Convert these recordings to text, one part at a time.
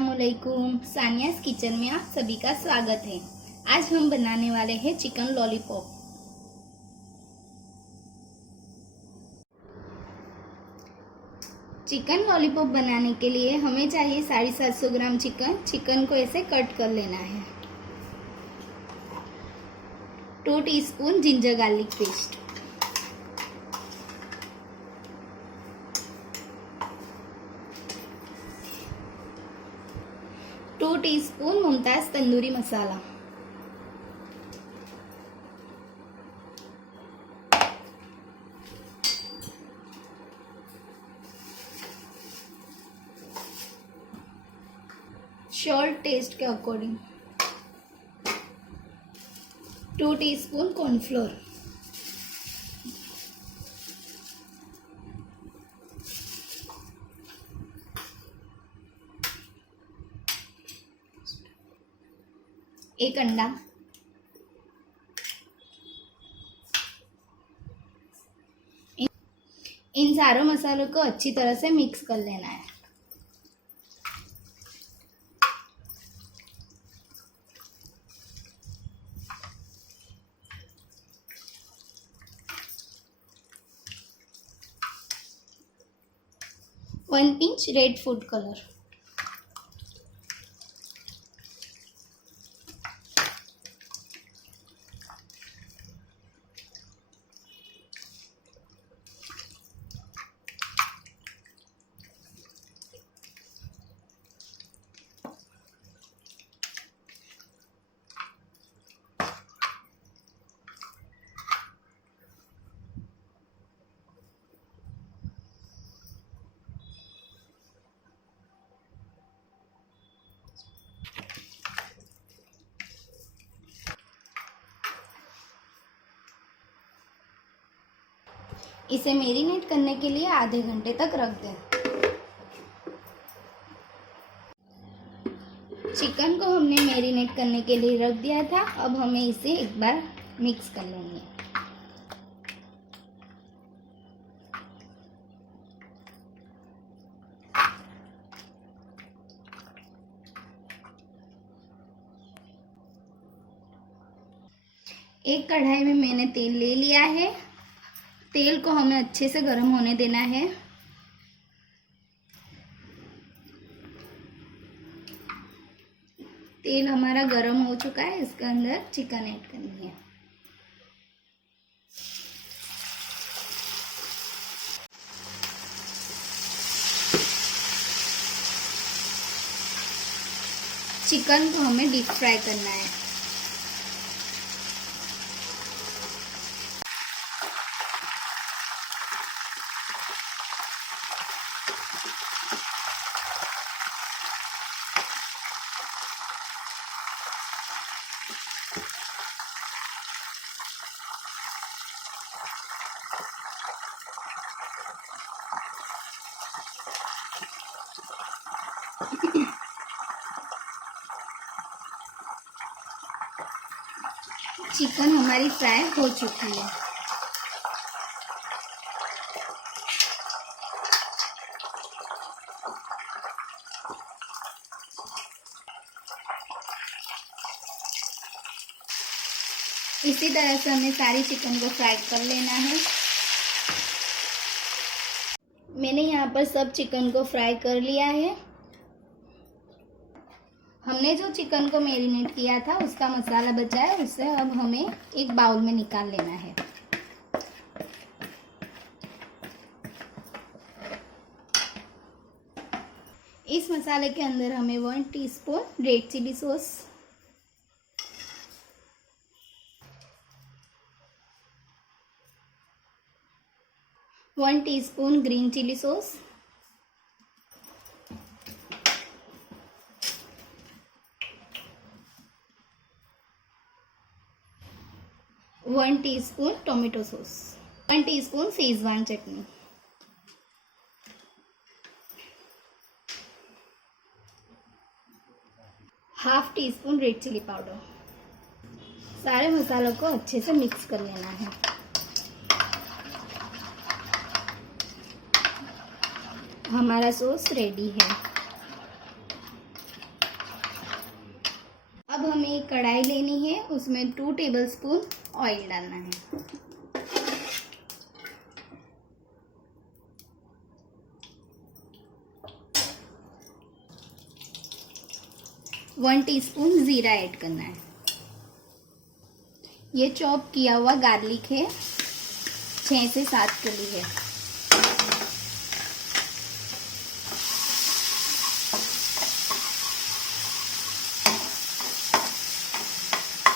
अस्सलामुअलैकुम। सानियास किचन में आप सभी का स्वागत है। आज हम बनाने वाले हैं चिकन लॉलीपॉप। चिकन लॉलीपॉप बनाने के लिए हमें चाहिए 750 ग्राम चिकन को ऐसे कट कर लेना है। 2 teaspoon ginger garlic paste, 2 teaspoon Mumtaz tandoori masala, 1 taste के अकॉर्डिंग, 2 टीस्पून कॉर्नफ्लोर, 1 अंडा, इन सारों मसालों को अच्छी तरह से मिक्स कर लेना है। One pinch red food colour, इसे मैरिनेट करने के लिए आधे घंटे तक रख दें। चिकन को हमने मैरिनेट करने के लिए रख दिया था। अब हमें इसे एक बार मिक्स कर लेंगे। एक कढ़ाई में मैंने तेल ले लिया है। तेल को हमें अच्छे से गर्म होने देना है। तेल हमारा गर्म हो चुका है। इसके अंदर चिकन ऐड करनी है। चिकन को हमें डीप फ्राई करना है। चिकन हमारी फ्राई हो चुकी है। इसी तरह से हमें सारी चिकन को फ्राई कर लेना है। मैंने यहाँ पर सब चिकन को फ्राई कर लिया है। हमने जो चिकन को मैरिनेट किया था उसका मसाला बचा है, उसे अब हमें एक बाउल में निकाल लेना है। इस मसाले के अंदर हमें 1 teaspoon red chilli sauce, 1 teaspoon green chilli sauce, 1 teaspoon tomato sauce, 1 teaspoon Schezwan chutney, half teaspoon red chilli powder. सारे मसालों को अच्छे से मिक्स कर लेना है। हमारा सॉस रेडी है। कढ़ाई लेनी है, उसमें 2 टेबलस्पून ऑयल डालना है। वन टीस्पून जीरा ऐड करना है। ये चॉप किया हुआ गार्लिक है, 6 से 7 कली है।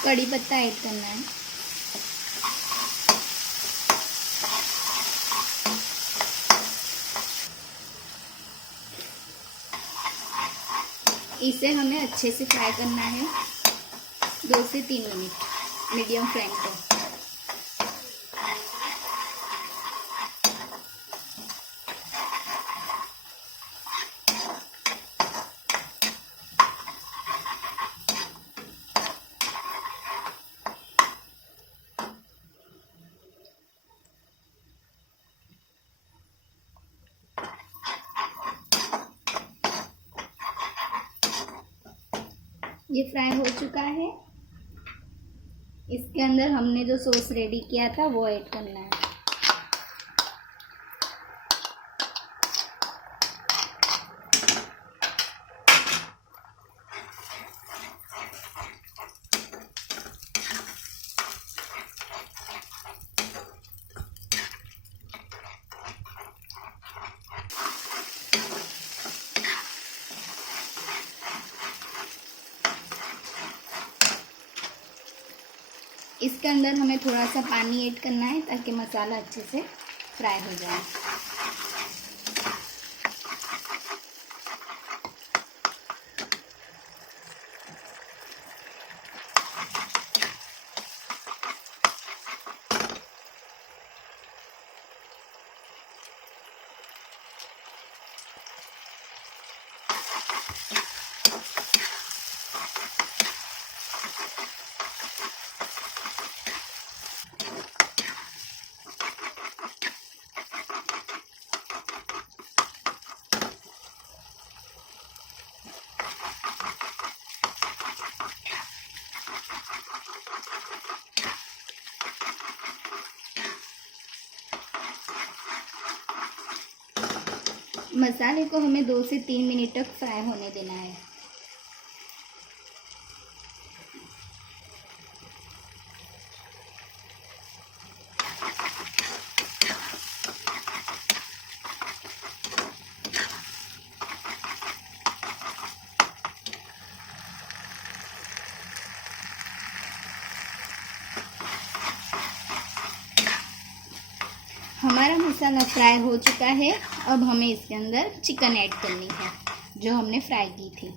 कड़ी पत्ता ऐड करना है। इसे हमें अच्छे से फ्राई करना है 2 से 3 मिनट मीडियम फ्लेम पे। ये फ्राई हो चुका है। इसके अंदर हमने जो सॉस रेडी किया था वो ऐड करना है। इसके अंदर हमें थोड़ा सा पानी ऐड करना है ताकि मसाला अच्छे से फ्राई हो जाए। मसाले को हमें 2 से 3 मिनट तक फ्राई होने देना है। हमारा मसाला फ्राई हो चुका है। अब हमें इसके अंदर चिकन ऐड करनी है जो हमने फ्राई की थी।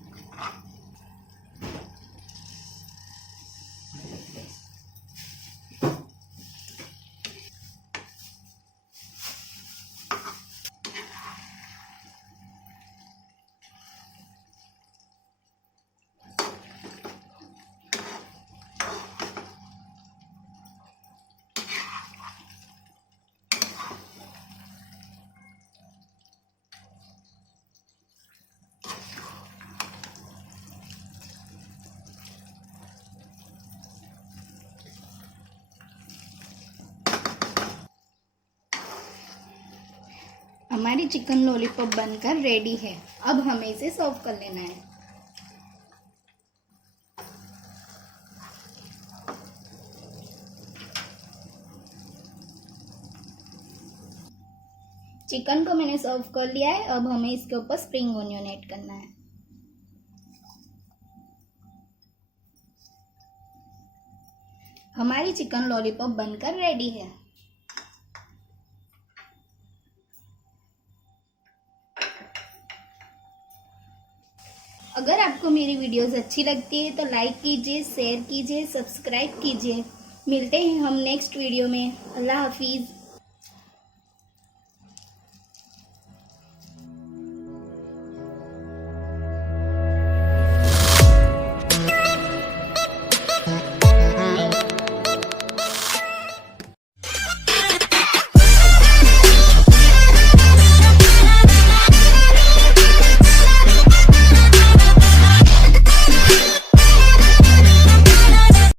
हमारी चिकन लॉलीपॉप बनकर रेडी है। अब हमें इसे सर्व कर लेना है। चिकन को मैंने सर्व कर लिया है। अब हमें इसके ऊपर स्प्रिंग ओनियन ऐड करना है। हमारी चिकन लॉलीपॉप बनकर रेडी है। अगर आपको मेरी वीडियोस अच्छी लगती है तो लाइक कीजिए, शेयर कीजिए, सब्सक्राइब कीजिए। मिलते हैं हम नेक्स्ट वीडियो में। अल्लाह हाफिज़।